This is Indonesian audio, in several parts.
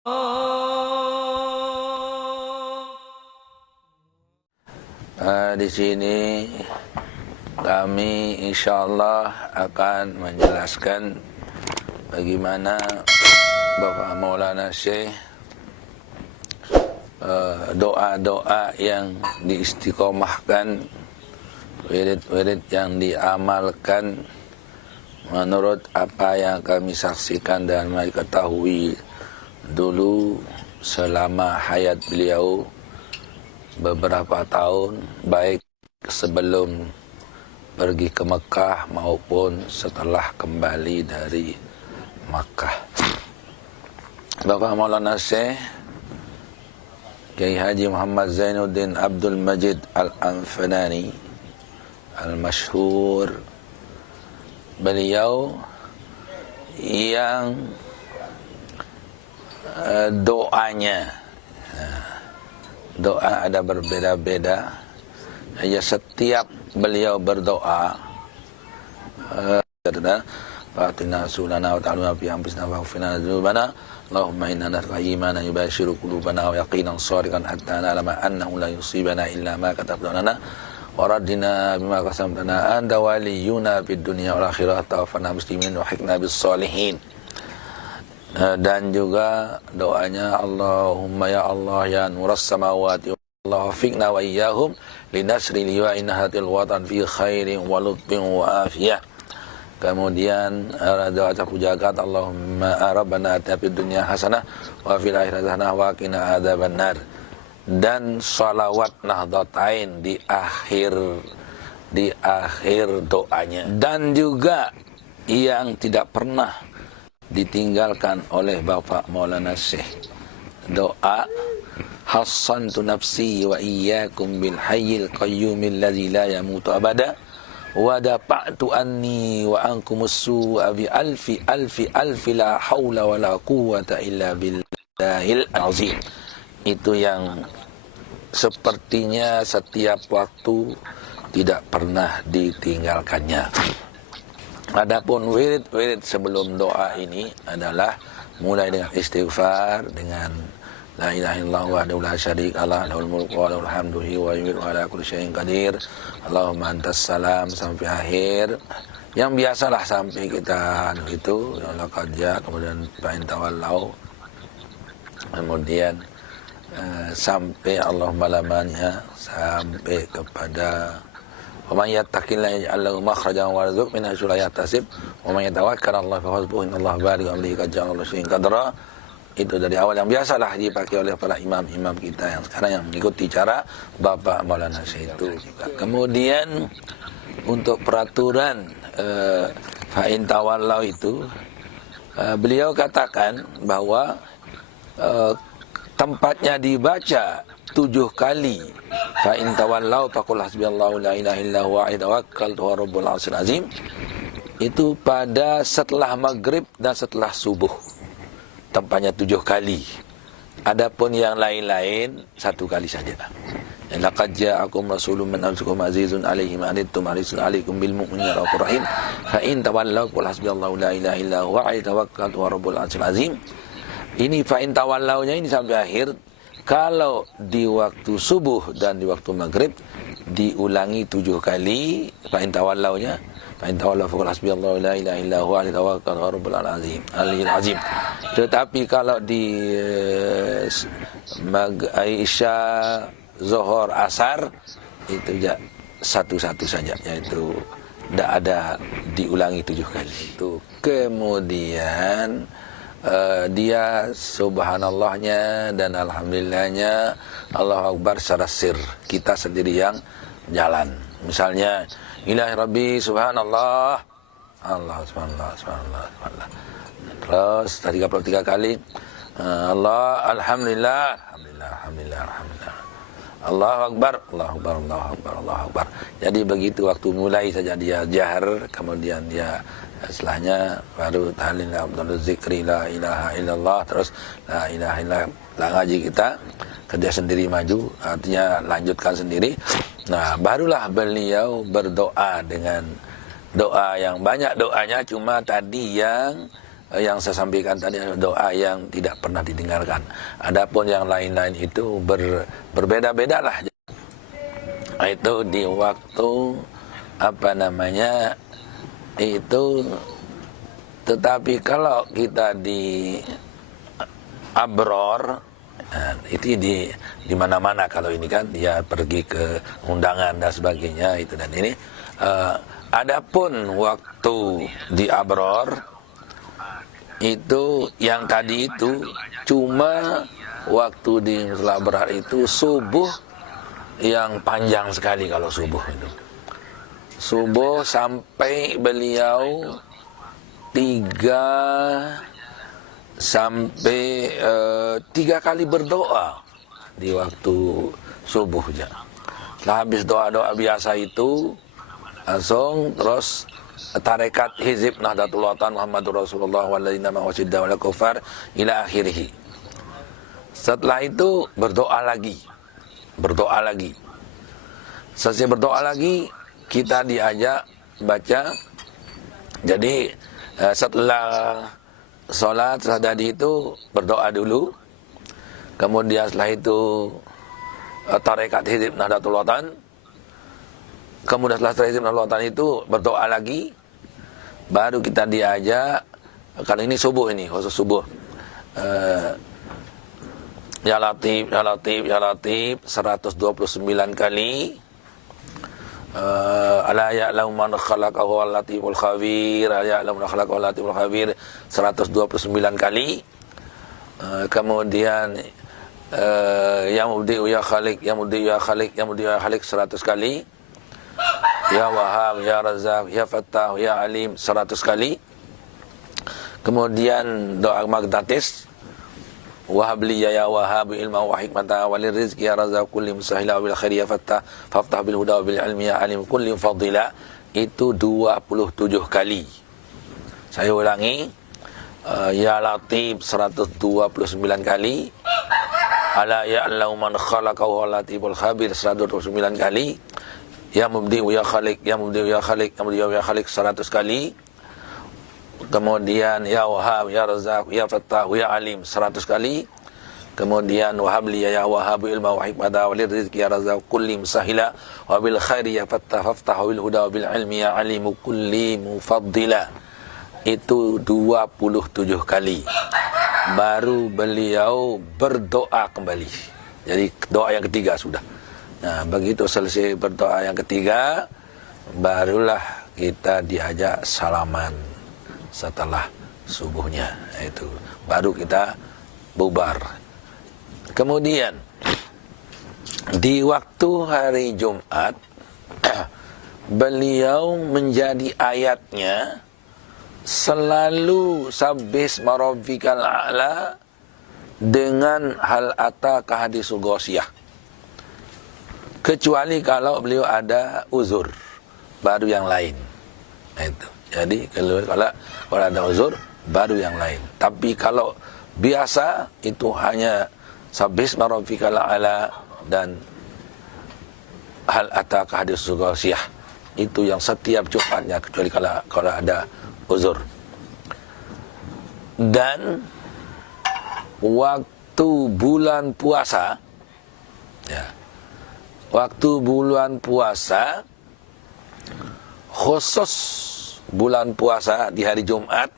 Di sini kami insyaallah akan menjelaskan bagaimana Bapak Maulana Syekh doa-doa yang diistiqomahkan, wirid-wirid yang diamalkan menurut apa yang kami saksikan dan ketahui dulu selama hayat beliau beberapa tahun, baik sebelum pergi ke Mekah maupun setelah kembali dari Mekah. Bapak Maulana Syekh Kiai Haji Muhammad Zainuddin Abdul Majid Al-Anfanani Al-Masyhur, beliau yang doanya, doa ada berbeda-beda. Ya, setiap beliau berdoa, Fatina sulana wa ta'aluna fi anfusina wa khfina dzunubana Allahumma inna nas'aluka imanan yubashiru qulubana wa yaqinan shadiqan hatta na'lama annahu la yusibana illa ma katabta lana wa raddina bima qasamtana anta waliyuna fid dunya wal akhirah tawaffana muslimin wa hikna bis sholihin. Dan juga doanya Allahumma ya Allah ya nuras samawati Allah fiqna wa iyyahum linasri liwa'inahatil watan fi khairin wa lutfin wa afiyah. Kemudian doa jagat Allahumma rabbana atina fid dunya hasanah wa fil akhirati hasanah wa qina adzabannar. Dan shalawat nahdlatain di akhir doanya. Dan juga yang tidak pernah ditinggalkan oleh Bapak Maulana Syekh, doa hassantu nafsi wa iyyakum bil hayyil qayyumil ladzi la yamutu abada wa dafa'tu anni wa ankumus su'a bi alfi la haula wa la quwwata illa billahil azim. Itu yang sepertinya setiap waktu tidak pernah ditinggalkannya. Adapun wirid-wirid sebelum doa ini adalah mulai dengan istighfar, dengan la ilaha illallah wahdahu la syarika lah, lahul mulku wa lahul hamdu wa yumiitu ala kulli syai'in qadir, Allahumma antas salam sampai akhir. Yang biasalah sampai kita itu laqad ja, kemudian fa'in tawallau, kemudian sampai Allahumma la mani'a, sampai kepada wa may yattaqillaha yaj'al lahu makhrajan wa yarzuqhu min haitsu la yahtasib wa may yatawakkal 'ala Allah fa hasbuhu innallaha balighu amrihi qad ja'ala Allahu syai'an qadra. Itu dari awal yang biasalah dipakai oleh para imam-imam kita yang sekarang yang mengikuti cara Bapak Maulana Syekh itu. Kemudian untuk peraturan fa'in tawallau itu, beliau katakan bahwa tempatnya dibaca 7 kali fa'in tawallau faqul hasbiyallahu la ilaha illa huwa alaihi tawakkaltu wa rabbul arsyil azim, itu pada setelah maghrib dan setelah subuh, tempatnya 7 kali. Adapun yang lain-lain 1 kali saja. Laqad ja'akum rasulun min anfusikum azizun 'alaihi ma anittum harisun 'alaikum bil mu'minina raufur rahim fa in tawallaw qul hasbiyallahu la ilaha illa huwa alaihi tawakkaltu wa rabbul arsyil azim. Ini fa in tawallaunya ini sampai akhir. Kalau di waktu subuh dan di waktu maghrib diulangi 7 kali fa in tawallaunya, fa in tawallaw faqul hasbiyallahu la ilaha illa huwa alaihi tawakkaltu wa rabbul arsyil azim. Tetapi kalau di Isya, Zuhur, Asar itu satu-satu saja, yaitu tidak ada diulangi 7 kali. Itu kemudian dia subhanallahnya dan alhamdulillahnya, Allahu Akbar secara sir, kita sendiri yang jalan. Misalnya ilahi rabbi subhanallah, Allah subhanallah, subhanallah, subhanallah. Terus 33 kali Allah alhamdulillah, alhamdulillah, alhamdulillah, alhamdulillah, Allahu Akbar, Allahu Akbar, Allahu Akbar, Allahu Akbar. Jadi begitu waktu mulai saja dia jahar, kemudian dia setelahnya baru tahlil abdul zikri la ilaha illallah, terus la ilaha illallah. Ngaji kita kerja sendiri maju, artinya lanjutkan sendiri. Nah, barulah beliau berdoa dengan doa yang banyak doanya, cuma tadi yang yang saya sampaikan tadi adalah doa yang tidak pernah didengarkan. Adapun yang lain-lain itu berbeda-beda lah. Itu di waktu itu, tetapi kalau kita di abror, itu di mana-mana. Kalau ini kan dia pergi ke undangan dan sebagainya itu dan ini. Adapun waktu di abror itu yang tadi itu cuma waktu di abror itu subuh yang panjang sekali. Kalau subuh itu subuh sampai beliau 3 kali berdoa di waktu subuhnya. Setelah habis doa-doa biasa itu langsung terus tarekat hizib Nahdlatul Ulama Muhammadur Rasulullah walladzina ma'ahu wasyidda wal kufar ila akhirih. Setelah itu berdoa lagi. Selesai berdoa lagi, kita diajak baca. Jadi setelah sholat tadi itu berdoa dulu. Kemudian setelah itu tarekat hizib Nahdlatul Ulama. Kemudian setelah hizib Nahdlatul Ulama itu berdoa lagi. Baru kita diajak, kalau ini subuh, ini khusus subuh. Ya Latif, Ya Latif, Ya Latif 129 kali. Ala ya'lamu man khalaqahu wal latiful khabir, ala ya'lamu man khalaqahu wal latiful khabir 129 kali. Kemudian ya mubdi'u ya khaliq, ya mubdi'u ya khaliq, ya mubdi'u ya khaliq 100 kali. Ya Wahhab, Ya Razzaq, Ya Fattah, Ya Alim 100 kali. Kemudian doa magnatis, Wahab li ya Wahhab ilma wa hikmata walir rizki ya Razzaq kulli musahila bil khair ya Fattah faftah bil huda bil ilmi ya alim kulli fadila. Itu 27 kali. Saya ulangi, Ya Latif 129 kali, Ala ya'lamu man khalaqahu wal latiful khabir 129 kali, Ya Mubdi'u Ya Khaliq, Ya Mubdi'u Ya Khaliq, Ya Mubdi'u Ya Khaliq 100 kali. Kemudian Ya Wahhab, Ya Razzaq, Ya Fattah, Ya Alim 100 kali. Kemudian Wahabli Ya Wahhab ilma wa hikmata walir rizki ya Razzaq kulli musahila wa bil khairi ya Fattah faftah bil huda bil ilmi ya alimu kulli mufaddila. Itu 27 kali. Baru beliau berdoa kembali. Jadi doa yang ketiga sudah. Nah, begitu selesai berdoa yang ketiga, barulah kita diajak salaman setelah subuhnya. Itu baru kita bubar. Kemudian di waktu hari Jumat beliau menjadi ayatnya selalu sabbisma rabbikal a'la dengan hal ataka hadisul ghasyiyah. Kecuali kalau beliau ada uzur, baru yang lain. Itu. Jadi kalau ada uzur, baru yang lain. Tapi kalau biasa itu hanya sabbisma rabbikal a'la dan hal ataka hadisul ghasyiyah. Itu yang setiap Jumatnya, kecuali kalau ada uzur. Dan waktu bulan puasa, ya, waktu bulan puasa, khusus bulan puasa di hari Jumat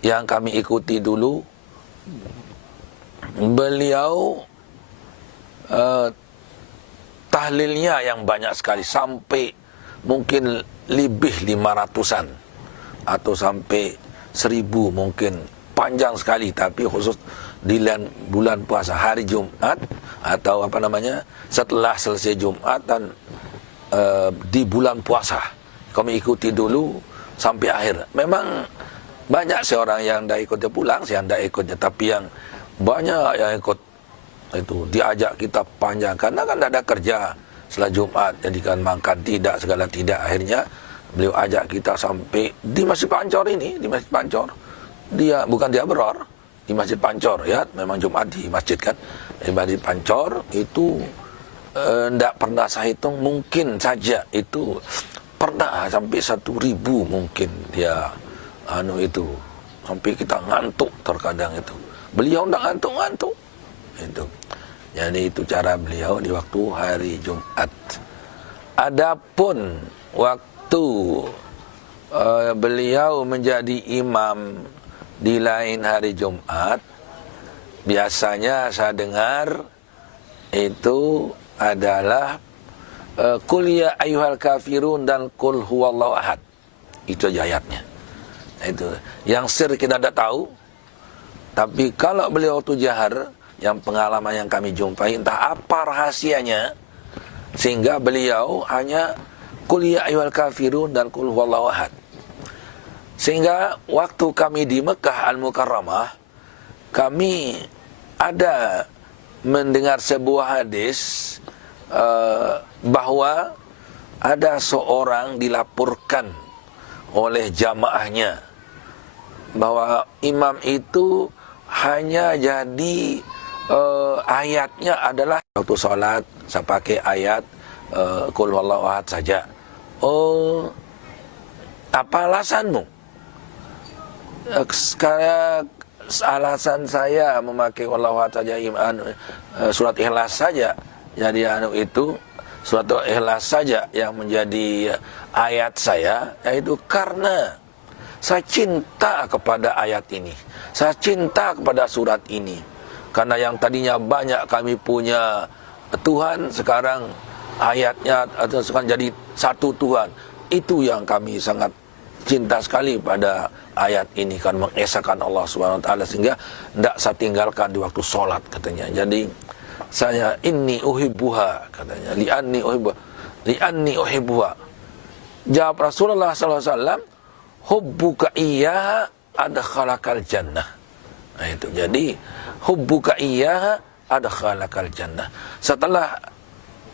yang kami ikuti dulu, beliau tahlilnya yang banyak sekali, sampai mungkin lebih 500-an atau sampai 1000 mungkin, panjang sekali. Tapi khusus di bulan puasa hari Jumat atau setelah selesai Jumat dan di bulan puasa kami ikuti dulu sampai akhir. Memang banyak seorang yang tidak ikutnya pulang, saya tidak ikutnya, tapi yang banyak yang ikut itu diajak kita panjang, karena kan tidak ada kerja setelah Jumat, jadikan makan tidak, segala tidak. Akhirnya beliau ajak kita sampai di Masjid Pancor ini, di Masjid Pancor. Dia bukan di Abror, di Masjid Pancor, ya, memang Jumat di masjid kan. Di Masjid Pancor itu tidak pernah saya hitung, mungkin saja itu pernah sampai 1000 mungkin dia itu sampai kita ngantuk terkadang itu. Beliau tidak ngantuk-ngantuk. Itu. Jadi itu cara beliau di waktu hari Jumat. Adapun waktu beliau menjadi imam di lain hari Jumat, biasanya saya dengar itu adalah Qul ya ayyuhal kafirun dan Qul huwallahu ahad. Itu aja ayatnya. Itu yang sir kita tidak tahu. Tapi kalau beliau itu jahar, yang pengalaman yang kami jumpai, entah apa rahasianya, sehingga beliau hanya Qul ya ayyuhal kafirun dan Qul huwallahu ahad. Sehingga waktu kami di Mekah Al-Mukarramah, kami ada mendengar sebuah hadis bahwa ada seorang dilaporkan oleh jamaahnya bahwa imam itu hanya jadi ayatnya adalah waktu sholat saya pakai ayat Qul huwallahu ahad saja. Oh, apa alasanmu? Sekarang alasan saya memakai wallahu ahad saja, surat Ikhlas saja. Jadi itu surat Ikhlas saja yang menjadi ayat saya, yaitu karena saya cinta kepada ayat ini. Saya cinta kepada surat ini. Karena yang tadinya banyak kami punya Tuhan, sekarang ayatnya atau sekarang jadi satu Tuhan. Itu yang kami sangat cinta sekali pada ayat ini, kan mengesahkan Allah Subhanahu wa taala, sehingga tidak saya tinggalkan di waktu sholat katanya. Jadi saya inni uhibbuha katanya, li'anni uhibbuha. Jawab Rasulullah sallallahu alaihi wasallam, hubbuka iyyaha adkhalakal jannah. Nah itu. Jadi hubbuka iyyaha adkhalakal jannah. Setelah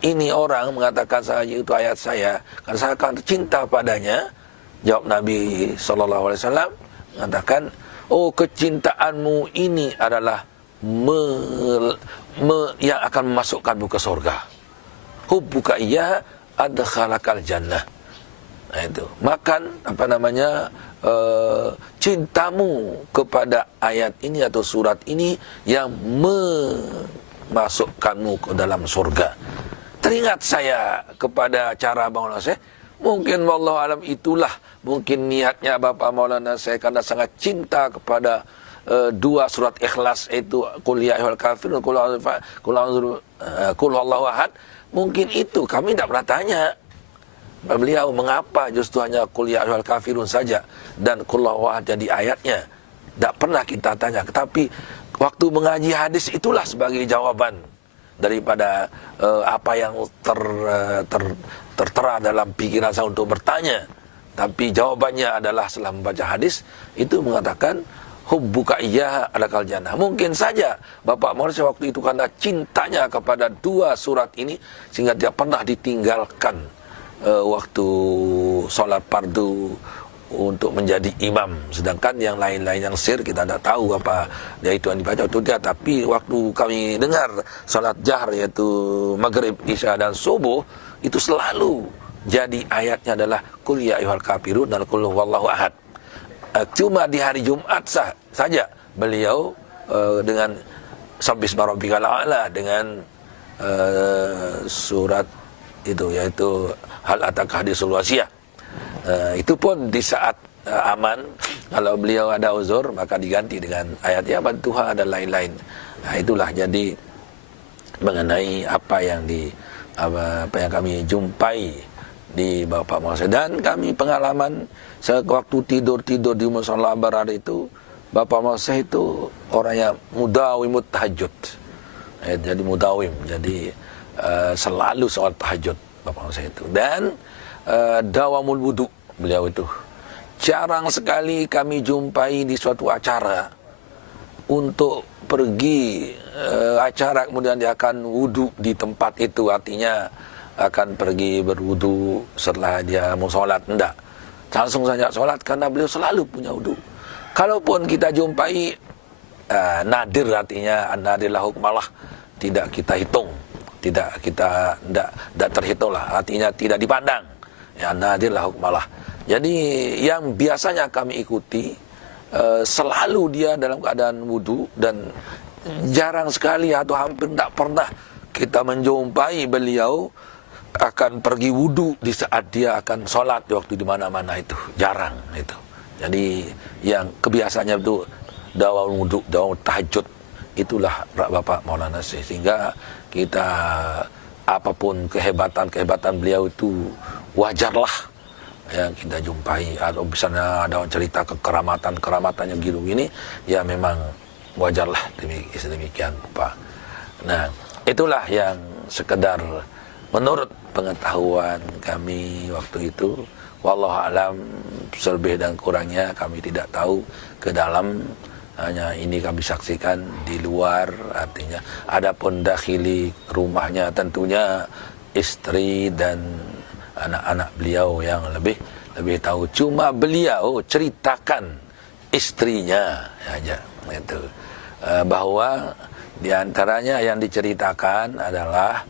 ini orang mengatakan saya itu ayat saya, karena saya akan cinta padanya. Jawab Nabi SAW mengatakan, oh kecintaanmu ini adalah yang akan memasukkanmu ke surga. Hubbuka iyyaha adkhalakal jannah. Nah itu. Makan cintamu kepada ayat ini atau surat ini yang memasukkanmu ke dalam surga. Teringat saya kepada cara Maulana Syekh. Mungkin wallahu alam itulah mungkin niatnya Bapak Maulana Syekh, karena sangat cinta kepada dua surat Ikhlas, itu Qul ya ayyuhal kafirun, Qul huwallahu ahad. Mungkin itu kami tidak pernah tanya beliau mengapa justru hanya Qul ya ayyuhal kafirun saja dan Qul huwallahu ahad jadi ayatnya. Tidak pernah kita tanya. Tapi waktu mengaji hadis itulah sebagai jawaban daripada apa yang tertera dalam pikiran saya untuk bertanya. Tapi jawabannya adalah setelah membaca hadis itu mengatakan hubbuka iyyaha adkhalakal jannah. Mungkin saja Bapak Maulana waktu itu karena cintanya kepada dua surat ini sehingga tidak pernah ditinggalkan waktu sholat fardu untuk menjadi imam. Sedangkan yang lain-lain yang sir kita tidak tahu apa dia itu yang dibaca atau tidak. Tapi waktu kami dengar sholat jahr yaitu maghrib, isya dan subuh, itu selalu jadi ayatnya adalah Qul ya ayyuhal kafirun dan Qul huwallahu ahad. Cuma di hari Jumat saja beliau dengan Sabbisma rabbikal a'la dengan surat itu yaitu Hal ataka hadisul wasiyah. Itu pun di saat aman, kalau beliau ada uzur maka diganti dengan ayat ya bantuha dan lain-lain. Nah itulah jadi mengenai apa yang kami jumpai di Bapak Maulana. Dan kami pengalaman sewaktu tidur di mushola barar itu, Bapak Maulana itu orang yang mudawimut tahajud. Jadi mudawim, jadi selalu sholat tahajud Bapak Maulana itu. Dan dawamul wudu beliau itu jarang sekali kami jumpai di suatu acara untuk pergi acara kemudian dia akan wudu di tempat itu, artinya akan pergi berwudu setelah dia mau sholat. Enggak, langsung saja sholat karena beliau selalu punya wudu. Kalaupun kita jumpai nadir, artinya nadirlah hukmalah, tidak kita hitung, tidak terhitung lah, artinya tidak dipandang. Ya nadirlah hukmalah. Jadi yang biasanya kami ikuti selalu dia dalam keadaan wudu, dan jarang sekali atau hampir tidak pernah kita menjumpai beliau akan pergi wudu di saat dia akan sholat di waktu di mana-mana. Itu jarang itu. Jadi yang kebiasaannya itu dawal wudu, dawal tahajud, itulah Bapak Maulana Syekh. Sehingga kita apapun kehebatan beliau itu wajarlah yang kita jumpai. Atau misalnya ada cerita kekeramatanya gitu ini, ya memang wajarlah demikian rupa. Nah, itulah yang sekedar menurut pengetahuan kami waktu itu. Wallahu alam, selebih dan kurangnya kami tidak tahu ke dalam. Hanya ini kami saksikan di luar, artinya adapun dakhili rumahnya tentunya istri dan anak-anak beliau yang lebih tahu. Cuma beliau ceritakan istrinya aja itu, bahwa di antaranya yang diceritakan adalah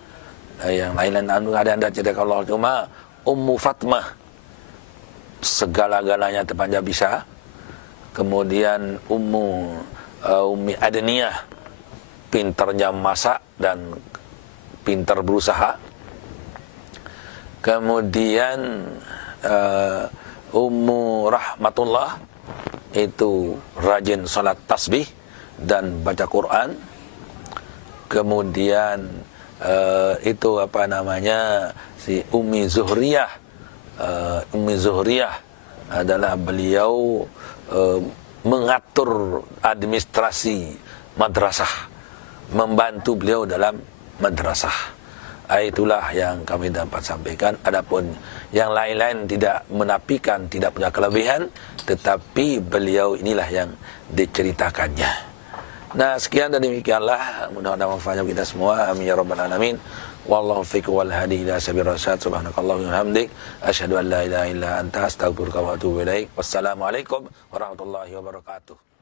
yang lain-lain ada yang ceritakan Allah, cuma Ummu Fatmah segala-galanya terpanjang bisa. Kemudian Ummi Adaniyah pintarnya masak dan pintar berusaha. Kemudian Ummu Rahmatullah itu rajin salat tasbih dan baca Quran. Kemudian itu apa namanya, si Ummi Zuhriyah. Ummi Zuhriyah adalah beliau mengatur administrasi madrasah, membantu beliau dalam madrasah. Itulah yang kami dapat sampaikan. Adapun yang lain-lain tidak menafikan, tidak punya kelebihan, tetapi beliau inilah yang diceritakannya. Nah, sekian dan demikianlah, mudah-mudahan manfaatnya kita semua. Amin ya rabbal alamin. Wallahu fiqh wal hadi ila sabil rasyad. Subhanakallahumma wa bihamdik, asyhadu an la ilaha illa anta, astaghfiruka wa atubu ilaik. Wassalamualaikum warahmatullahi wabarakatuh.